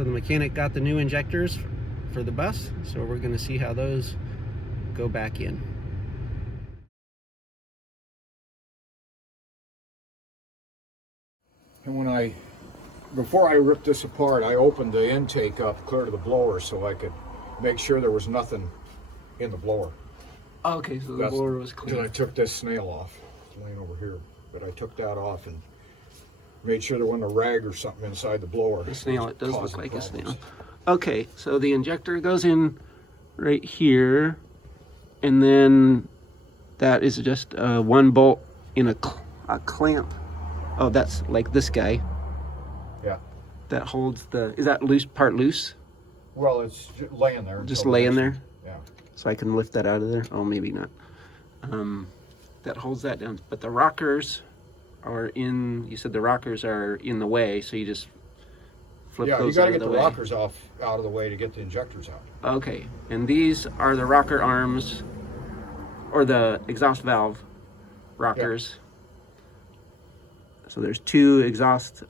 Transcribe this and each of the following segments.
So the mechanic got the new injectors for the bus, so we're going to see how those go back in. And before I ripped this apart, I opened the intake up clear to the blower so I could make sure there was nothing in the blower. Okay, so the blower was clean. Then I took this snail off, it's laying over here. But I took that off and made sure there wasn't a rag or something inside the blower. The snail, it does look like a snail. Okay, so the injector goes in right here, and then that is just one bolt in a clamp. Oh, that's like this guy. Yeah. That holds the, is that loose, part loose? Well, it's just laying there. Just laying there? Yeah. So I can lift that out of there? Oh, maybe not. That holds that down. But the rockers are in, you said the rockers are in the way, so you just flip those out of the way. Yeah, you gotta get the rockers out of the way to get the injectors out. Okay, and these are the rocker arms, or the exhaust valve rockers. Yep. So there's two exhaust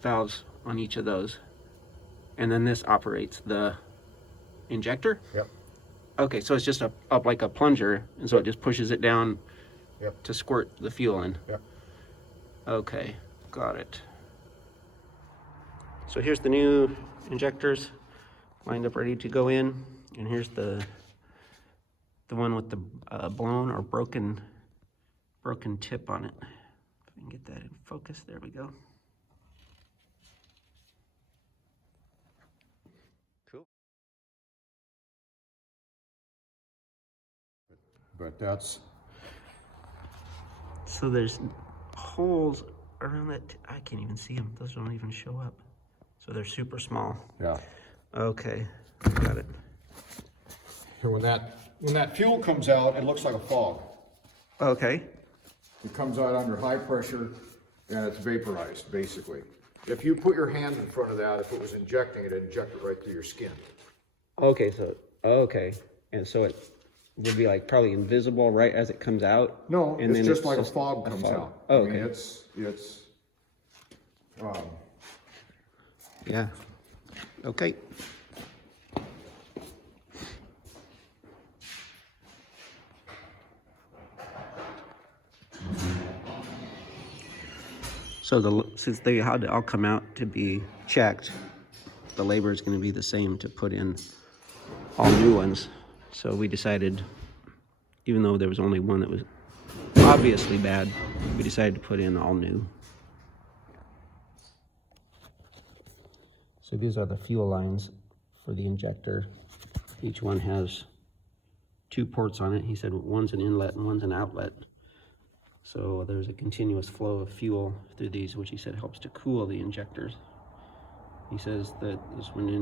valves on each of those. And then this operates the injector? Yep. Okay, so it's just up like a plunger, and so it just pushes it down to squirt the fuel in. Yep. Okay, got it. So here's the new injectors lined up ready to go in, and here's the one with the blown or broken tip on it. If I can get that in focus, there we go. Cool. But that's... So there's holes around that, I can't even see them. Those don't even show up. So they're super small. Yeah. Okay, got it. Here, when that fuel comes out, it looks like a fog. Okay. It comes out under high pressure and it's vaporized, basically. If you put your hand in front of that, if it was injecting, it'd inject it right through your skin. Okay, so, okay. And so it would be like probably invisible right as it comes out? No, and it's just like a fog comes out. Oh, okay. I mean, it's yeah. Okay. So since they had to all come out to be checked, the labor is going to be the same to put in all new ones. So we decided, even though there was only one that was obviously bad, we decided to put in all new. So these are the fuel lines for the injector. Each one has 2 ports on it. He said one's an inlet and one's an outlet. So there's a continuous flow of fuel through these, which he said helps to cool the injectors. He says that when the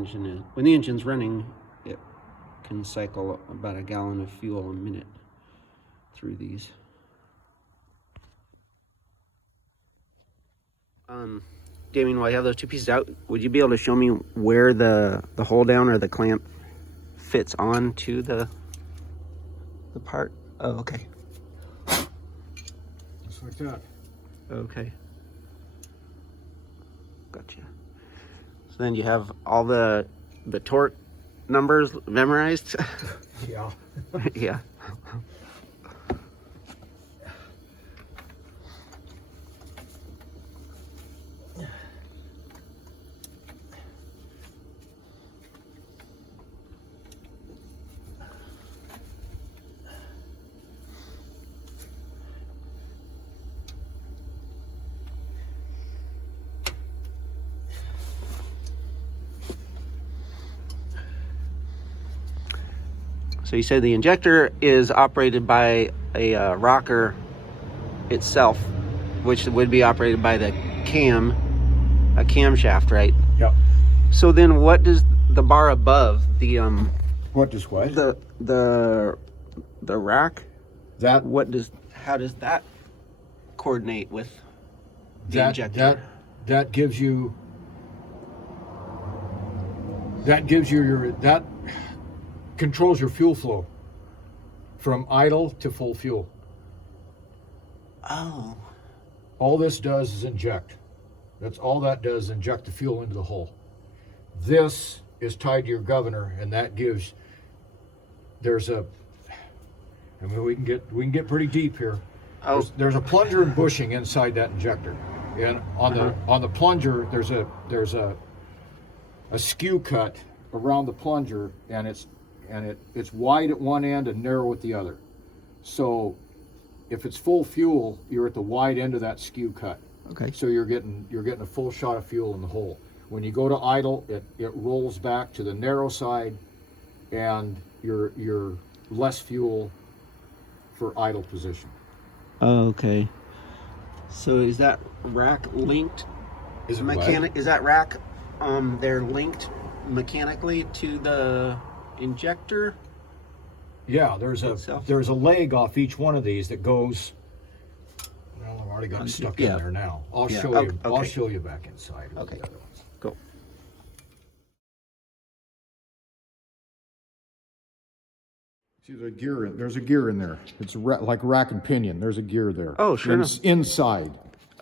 engine's running, it can cycle about 1 gallon of fuel a minute through these. Damien, while you have those 2 pieces out, would you be able to show me where the hold down or the clamp fits on to the part? Oh, okay. just like that. Okay. Gotcha. So then you have all the torque numbers memorized? Yeah. Yeah. So you said the injector is operated by a rocker itself, which would be operated by the camshaft, right? Yep. So then what does the bar above the What does what? The rack? That how does that coordinate with the injector? That gives you that controls your fuel flow from idle to full fuel. Oh. All this does is inject. That's all that does, inject the fuel into the hole. This is tied to your governor, and that gives, I mean, we can get pretty deep here. Oh. There's a plunger and bushing inside that injector. And on the plunger, there's a skew cut around the plunger, and it's wide at one end and narrow at the other. So if it's full fuel, you're at the wide end of that skew cut. Okay. So you're getting a full shot of fuel in the hole. When you go to idle, it rolls back to the narrow side, and you're less fuel for idle position. Okay. So is that rack linked? Is it mechanic? Is that rack? They're linked mechanically to the injector. Yeah, there's a leg off each one of these that goes. Well, I've already got it stuck in there now. I'll show you. Okay. I'll show you back inside. Okay. The other ones. Cool. See, there's a gear in there. It's like rack and pinion. There's a gear there. Oh, sure enough. Inside.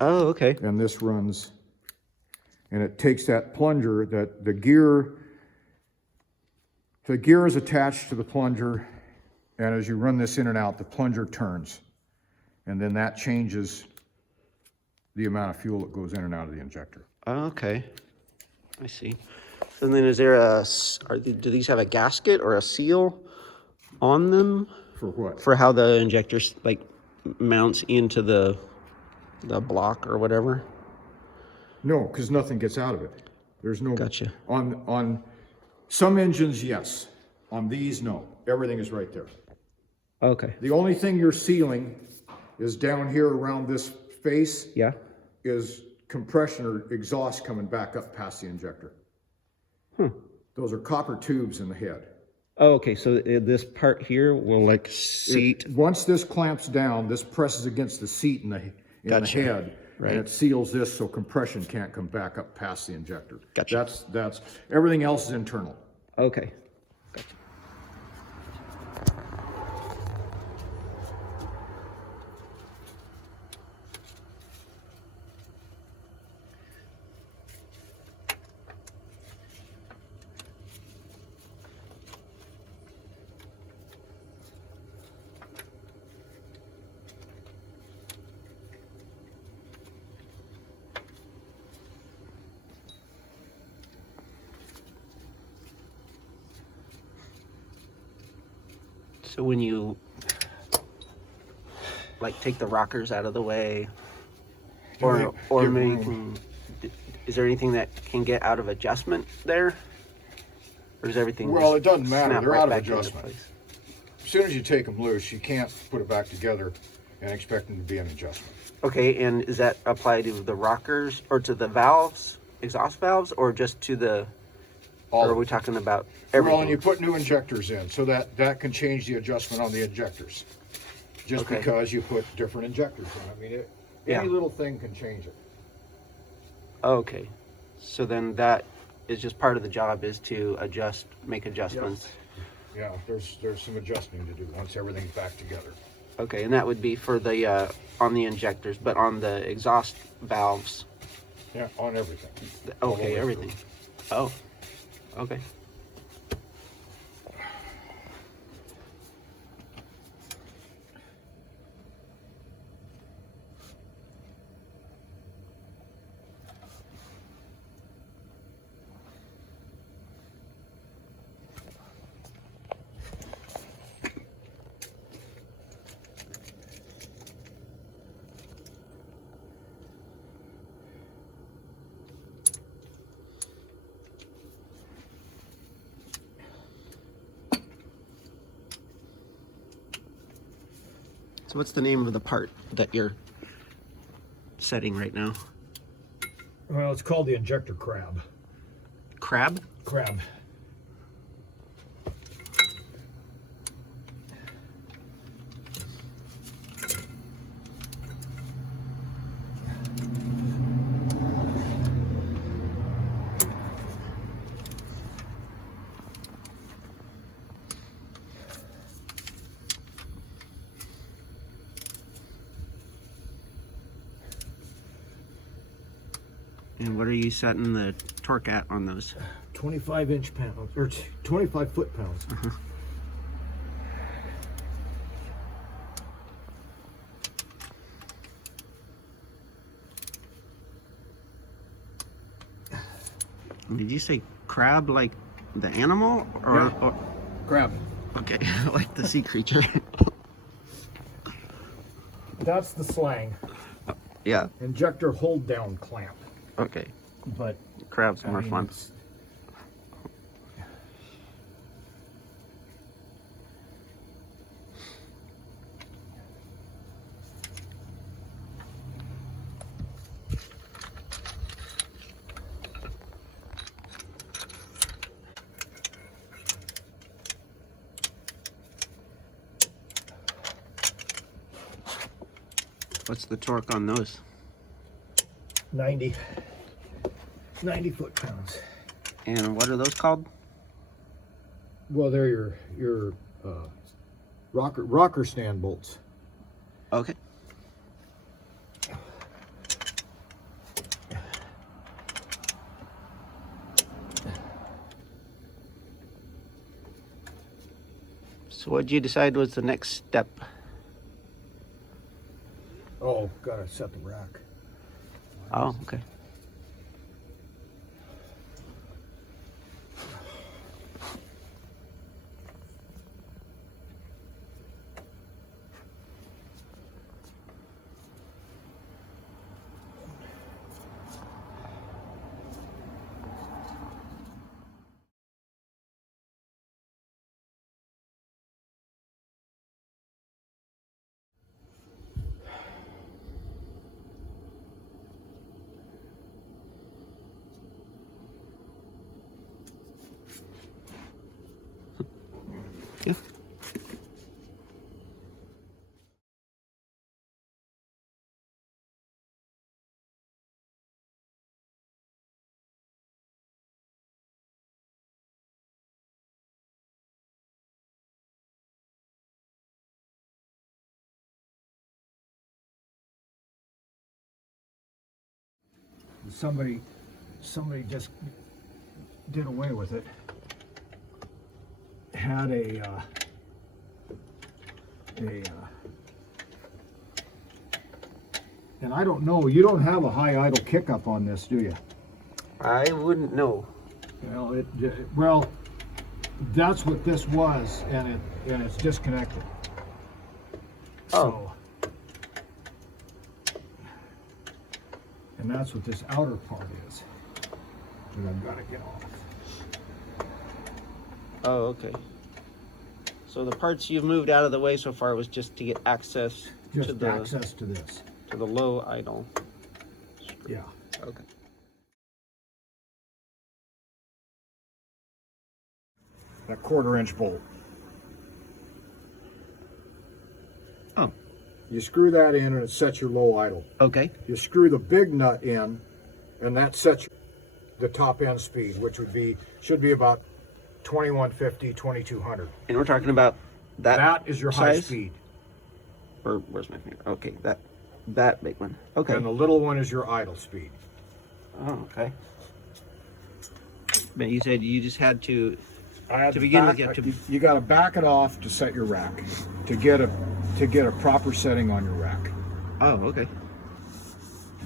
Oh, okay. And this runs, and it takes that plunger, that the gear is attached to the plunger, and as you run this in and out, the plunger turns, and then that changes the amount of fuel that goes in and out of the injector. Okay. I see. And then is there do these have a gasket or a seal on them? For what? For how the injector like mounts into the block or whatever? No, because nothing gets out of it. There's no. Gotcha. On some engines, yes. On these, no. Everything is right there. Okay. The only thing you're sealing is down here around this face. Yeah. Is compression or exhaust coming back up past the injector. Those are copper tubes in the head. Oh, okay. So this part here will like seat. Once this clamps down, this presses against the seat in the head, Right. and it seals this so compression can't come back up past the injector. Gotcha. That's everything else is internal. Okay. Gotcha. So when you like take the rockers out of the way, or is there anything that can get out of adjustment there, or is everything? Well, just it doesn't matter. snap They're right out of back into adjustment. place? As soon as you take them loose, you can't put it back together and expect them to be an adjustment. Okay, and is that applied to the rockers or to the valves, exhaust valves, or just to the? Or are we talking about everything? Well, and you put new injectors in, so that can change the adjustment on the injectors. Just Okay. because you put different injectors in. I mean, any little thing can change it. Okay, so then that is just part of the job is to make adjustments. Yeah, there's some adjusting to do once everything's back together. Okay, and that would be for the on the injectors, but on the exhaust valves. Yeah, on everything. All the Okay, way everything. Oh, okay. So what's the name of the part that you're setting right now? Well, it's called the injector crab. Crab? Crab. And what are you setting the torque at on those? 25 inch-pounds, or 25 foot-pounds. Did you say crab like the animal, or, Yeah. or Crab. okay, like the sea creature? That's the slang. Yeah. Injector hold down clamp. Okay. But Crab's I more mean, fun. it's- What's the torque on those? 90 foot-pounds. And what are those called? Well, they're your rocker stand bolts. Okay. So what'd you decide was the next step? Oh, gotta set the rack. Oh, okay. Yeah. Somebody just did away with it. Had and I don't know, you don't have a high idle kick-up on this, do you? I wouldn't know. Well, well, that's what this was, and it's disconnected. Oh. So, and that's what this outer part is that I've got to get off. Oh, okay. So the parts you've moved out of the way so far was just to get access to Just the access to this. to the low idle. Yeah. Okay. That 1/4 inch bolt. Oh. You screw that in and it sets your low idle. Okay. You screw the big nut in and that sets the top end speed, which should be about 2150, 2200. And we're talking about that. That is your high size? speed. Or where's my finger? Okay, that big one. Okay. And the little one is your idle speed. Oh, okay. But you said you just had to To begin with, you have to. you got to back it off to set your rack to get a proper setting on your rack. Oh, okay.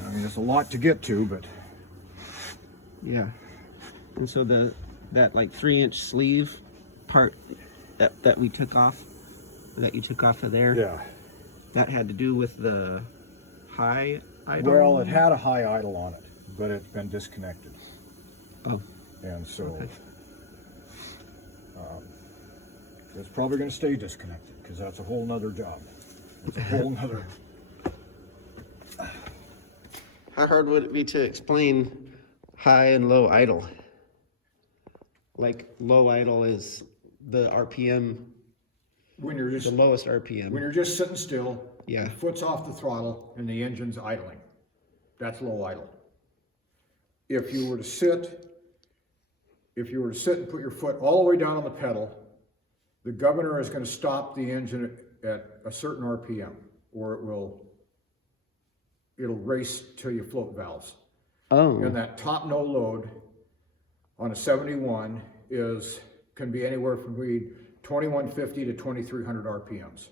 I mean, it's a lot to get to, but Yeah. And so that like 3-inch sleeve part that we took off, that you took off of there, yeah. that had to do with the high idle. Well, it had a high idle on it, but it's been disconnected, Oh, and so okay. it's probably going to stay disconnected because that's a whole nother job. It's a whole nother. How hard would it be to explain high and low idle? Like low idle is the RPM, When you're the just lowest RPM. when you're just sitting still, Yeah. your foot's off the throttle and the engine's idling. That's low idle. If you were to sit and put your foot all the way down on the pedal, the governor is going to stop the engine at a certain RPM, or it'll race till you float valves. Oh, And that top no load on a 71 can be anywhere from 2150 to 2300 RPMs.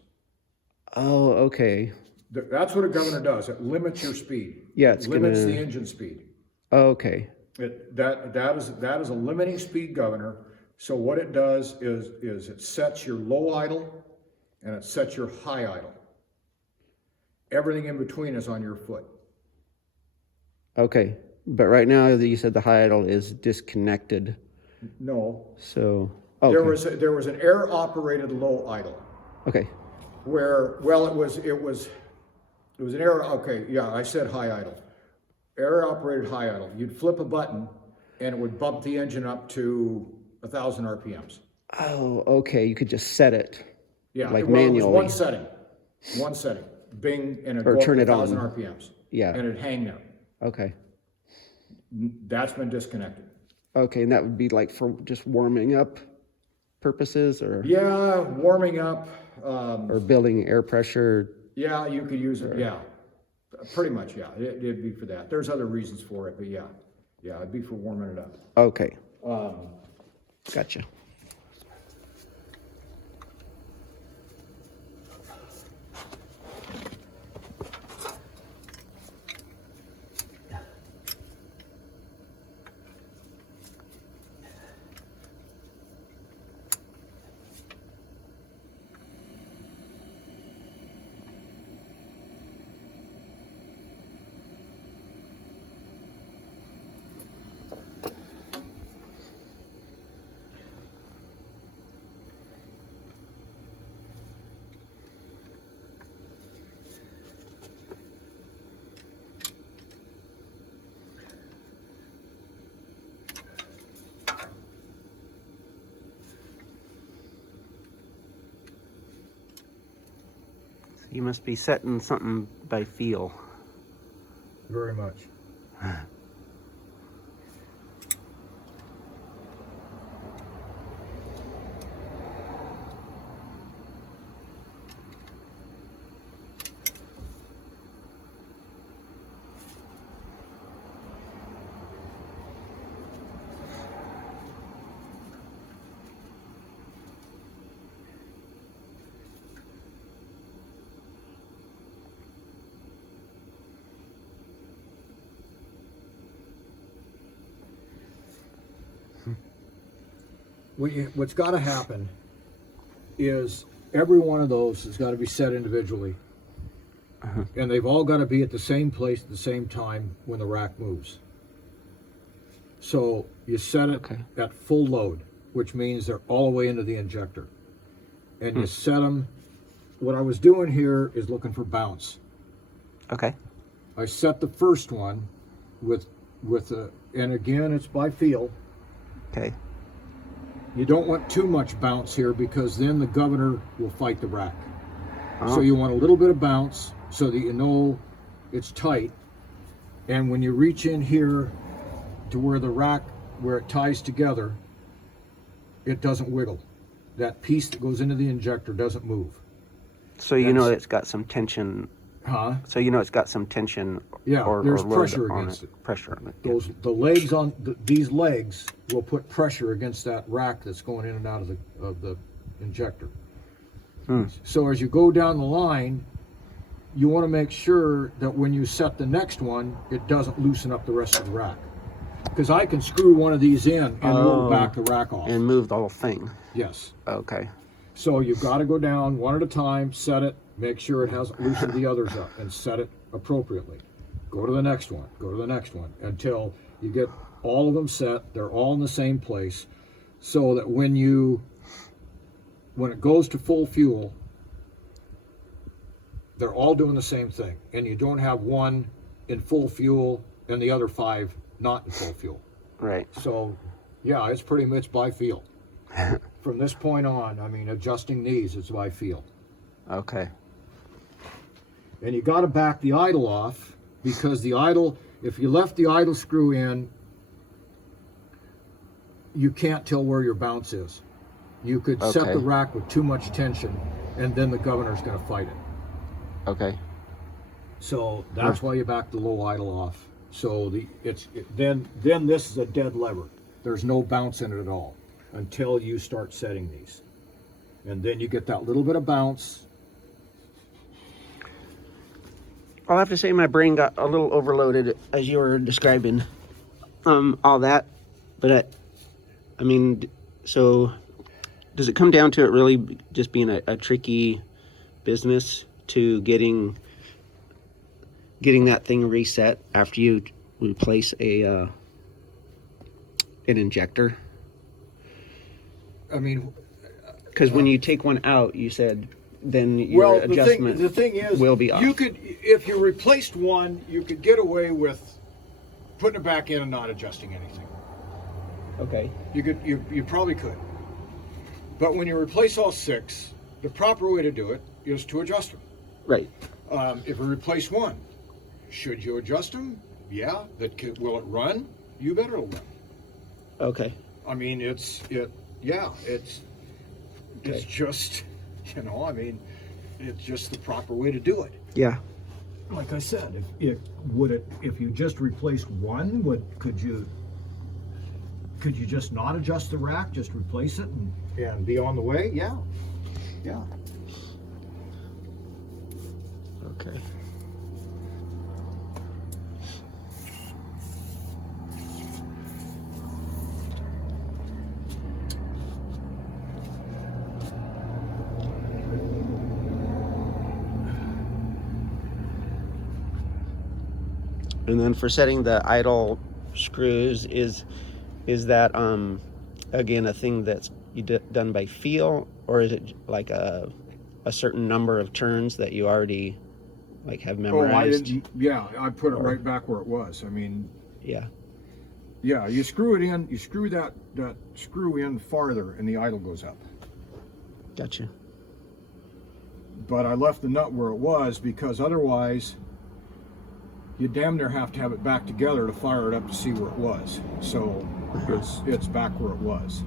oh, okay. That's what a governor does. It limits your speed. Yeah, it's limits gonna- the engine speed. Oh, okay. That is a limiting speed governor. So what it does is it sets your low idle and it sets your high idle. Everything in between is on your foot. Okay. But right now, you said the high idle is disconnected. No, So, okay. there was an air operated low idle Okay. where, well, it was an air, okay, yeah, I said high idle. Air operated high idle. You'd flip a button and it would bump the engine up to 1,000 RPMs. Oh, okay. You could just set it. Yeah, Like well, it was manually. one setting, bing, and it'd Or go up turn to it on. 1,000 RPMs. Yeah. And it'd hang there. Okay. That's been disconnected. Okay, and that would be like for just warming up purposes, or Yeah, warming up, or building air pressure. yeah, you could use it, yeah. Pretty much, yeah, it'd be for that. There's other reasons for it, but yeah. Yeah, it'd be for warming it up. Okay. Gotcha. You must be setting something by feel. Very much. What's got to happen is every one of those has got to be set individually. And they've all got to be at the same place at the same time when the rack moves. So you set it at full load, which means they're all the way into the injector. And you set them, what I was doing here is looking for bounce. Okay. I set the first one with and again, it's by feel. Okay. You don't want too much bounce here because then the governor will fight the rack. Oh. So you want a little bit of bounce so that you know it's tight. And when you reach in here to where the rack, where it ties together, it doesn't wiggle. That piece that goes into the injector doesn't move. So you know it's got some tension. Huh? So you know it's got some tension. Yeah, there's load pressure on against it. Pressure on it. The legs on these legs will put pressure against that rack that's going in and out of the injector. So as you go down the line, you want to make sure that when you set the next one, it doesn't loosen up the rest of the rack. Because I can screw one of these in and roll back the rack off. And move the whole thing. Yes. Okay. So you've got to go down one at a time, set it, make sure it hasn't loosened the others up, and set it appropriately. Go to the next one, go to the next one, until you get all of them set, they're all in the same place, so that when it goes to full fuel, they're all doing the same thing, and you don't have one in full fuel and the other 5 not in full fuel. Right. So, yeah, it's pretty much by feel. From this point on, I mean, adjusting these is by feel. Okay. And you got to back the idle off, because the idle, if you left the idle screw in, you can't tell where your bounce is. You could set the rack with too much tension, and then the governor's going to fight it. Okay. So that's why you back the low idle off. So then this is a dead lever. There's no bounce in it at all until you start setting these. And then you get that little bit of bounce. I'll have to say my brain got a little overloaded as you were describing all that. But I mean, so does it come down to it really just being a tricky business to getting that thing reset after you replace an injector? I mean, because when you take one out, you said then your adjustment the thing is, will be off. You could, if you replaced one, you could get away with putting it back in and not adjusting anything. Okay. You probably could. But when you replace all 6, the proper way to do it is to adjust them. Right. If you replace one, should you adjust them? Yeah. Will it run? You better run. Okay. I mean, it's just, I mean, it's just the proper way to do it. Yeah. Like I said, if you just replaced one, could you just not adjust the rack, just replace it and be on the way? Yeah. Yeah. Okay. And then for setting the idle screws, is that again a thing that's done by feel, or is it like a certain number of turns that you already like have memorized? I put it right back where it was. I mean, yeah, you screw it in, you screw that screw in farther, and the idle goes up. Gotcha. But I left the nut where it was because otherwise you damn near have to have it back together to fire it up to see where it was. So it's back where it was.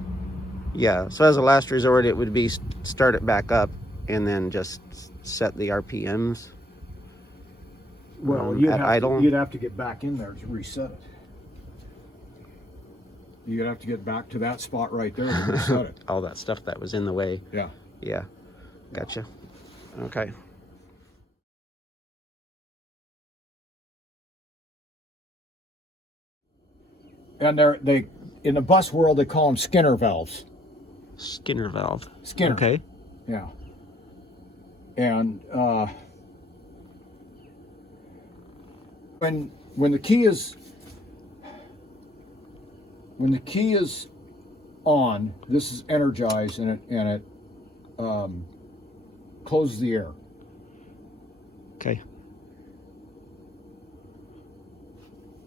Yeah, so as a last resort, it would be start it back up and then just set the RPMs. Well, you'd have to get back in there to reset it. You'd have to get back to that spot right there to reset it. All that stuff that was in the way. Yeah. Yeah. Gotcha. Okay. And they in the bus world they call them Skinner valves. Skinner valve. Skinner. Okay. Yeah. And when the key is on, this is energized and it closes the air. Okay.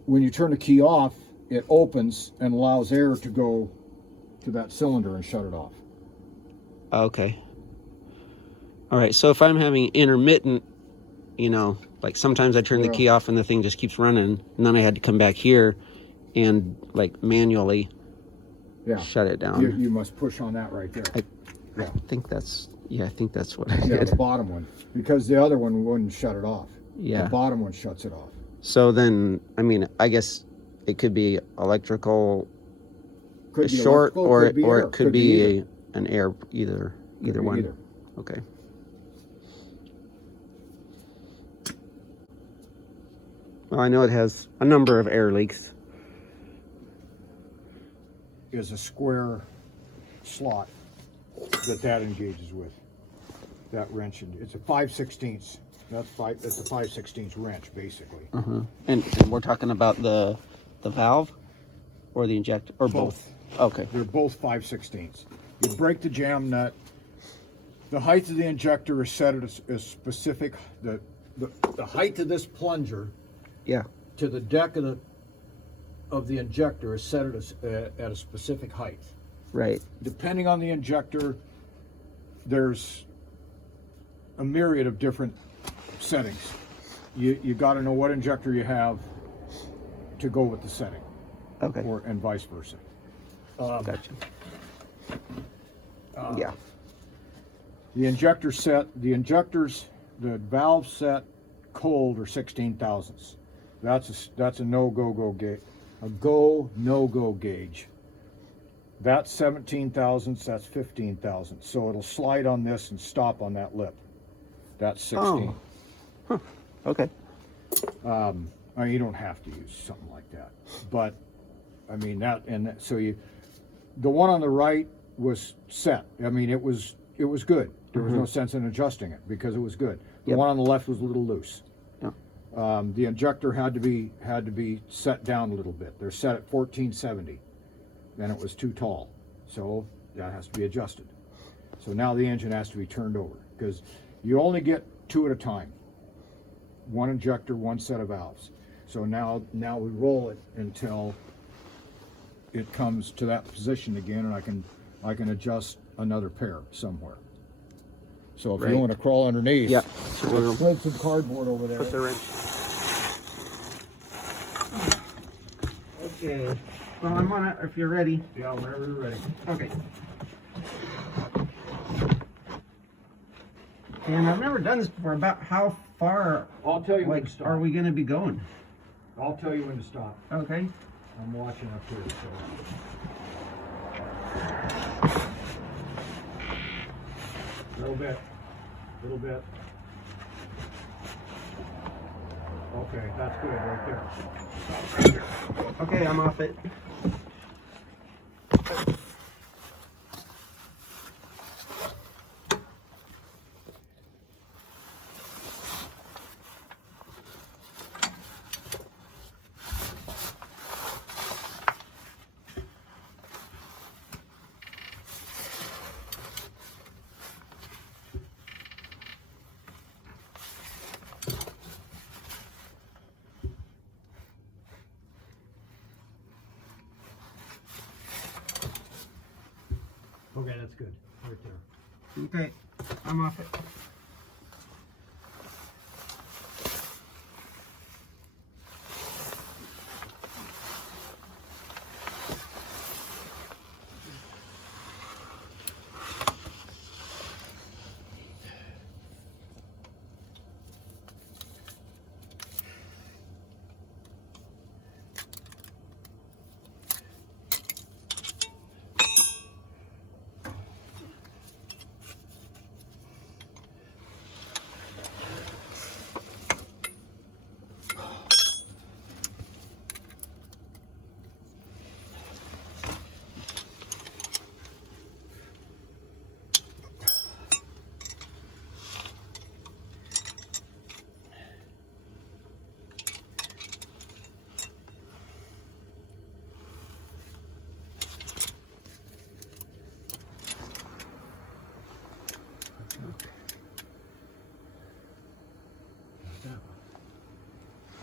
When you turn the key off, it opens and allows air to go to that cylinder and shut it off. Okay. All right. So if I'm having intermittent, like sometimes I turn the key off and the thing just keeps running, and then I had to come back here and like manually shut it down. You must push on that right there. I think that's what I Yeah, did. the bottom one, because the other one wouldn't shut it off. Yeah. The bottom one shuts it off. So then, I mean, I guess it could be electrical Could be short, electrical, or could be or air, it could be an air, either one. Either. Okay. Well, I know it has a number of air leaks. Is a square slot that engages with. That wrench, it's a 5/16. That's a 5/16 wrench, basically. And we're talking about the valve or the injector, or both? Okay. They're both 5/16. You break the jam nut. The height of the injector is set at a specific. The height of this plunger Yeah. to the deck of the injector is set at a specific height. Right. Depending on the injector, there's a myriad of different settings. You got to know what injector you have to go with the setting. Okay. And vice versa. Gotcha. Yeah. The injector set, the valve set cold are 16 thousandths. That's a no-go gauge. A go, no-go gauge. That's 17 thousandths, that's 15 thousandths. So it'll slide on this and stop on that lip. That's 16. Oh. Huh. Okay. I mean, you don't have to use something like that, but I mean so the one on the right was set. I mean, it was good. There was no sense in adjusting it because it was good. The one on the left was a little loose. Yeah. The injector had to be set down a little bit. They're set at 1470, and it was too tall, so that has to be adjusted. So now the engine has to be turned over because you only get 2 at a time. One injector, one set of valves. So now we roll it until it comes to that position again, and I can adjust another pair somewhere. So if you want to crawl underneath, Yeah. So we'll put some cardboard over there. put the wrench. Okay. Well, I'm on it if you're ready. Yeah, whenever you're ready. Okay. And I've never done this before. About how far, I'll tell you when like, to stop. are we going to be going? I'll tell you when to stop. Okay. I'm watching up here. So. Little bit. Okay, that's good right there. Okay, I'm off it. Okay, that's good. Right there. Okay, I'm off it.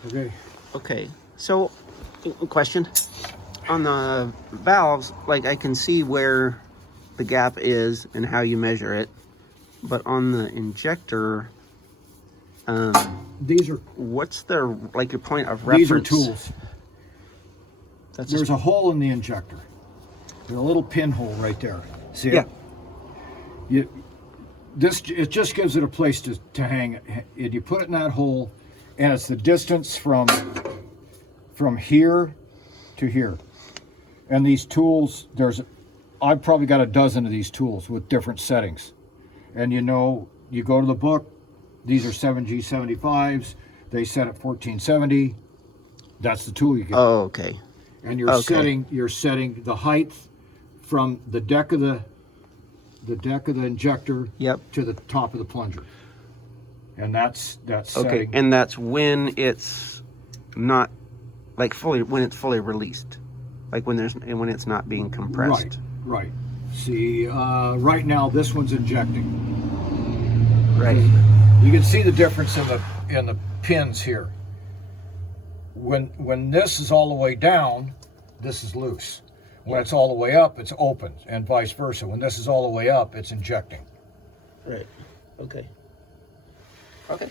Okay. Okay, so question on the valves, like I can see where the gap is and how you measure it, but on the injector, These are what's their, like, your point of reference? these are tools. That's There's just, a hole in the injector. There's a little pinhole right there. See it? Yeah. It just gives it a place to hang it. You put it in that hole, and it's the distance from here to here. And these tools, I've probably got a dozen of these tools with different settings. And you go to the book, these are 7G75s, they set at 1470. That's the tool you get. oh, okay. And you're setting the height from the deck of the injector Yep. to the top of the plunger. And that's Okay, setting. and that's when it's not, like, when it's fully released, like when it's not being compressed. Right. See, right now this one's injecting. Right. You can see the difference in the pins here. When this is all the way down, this is loose. When it's all the way up, it's open, and vice versa. When this is all the way up, it's injecting. Right. Okay. Okay.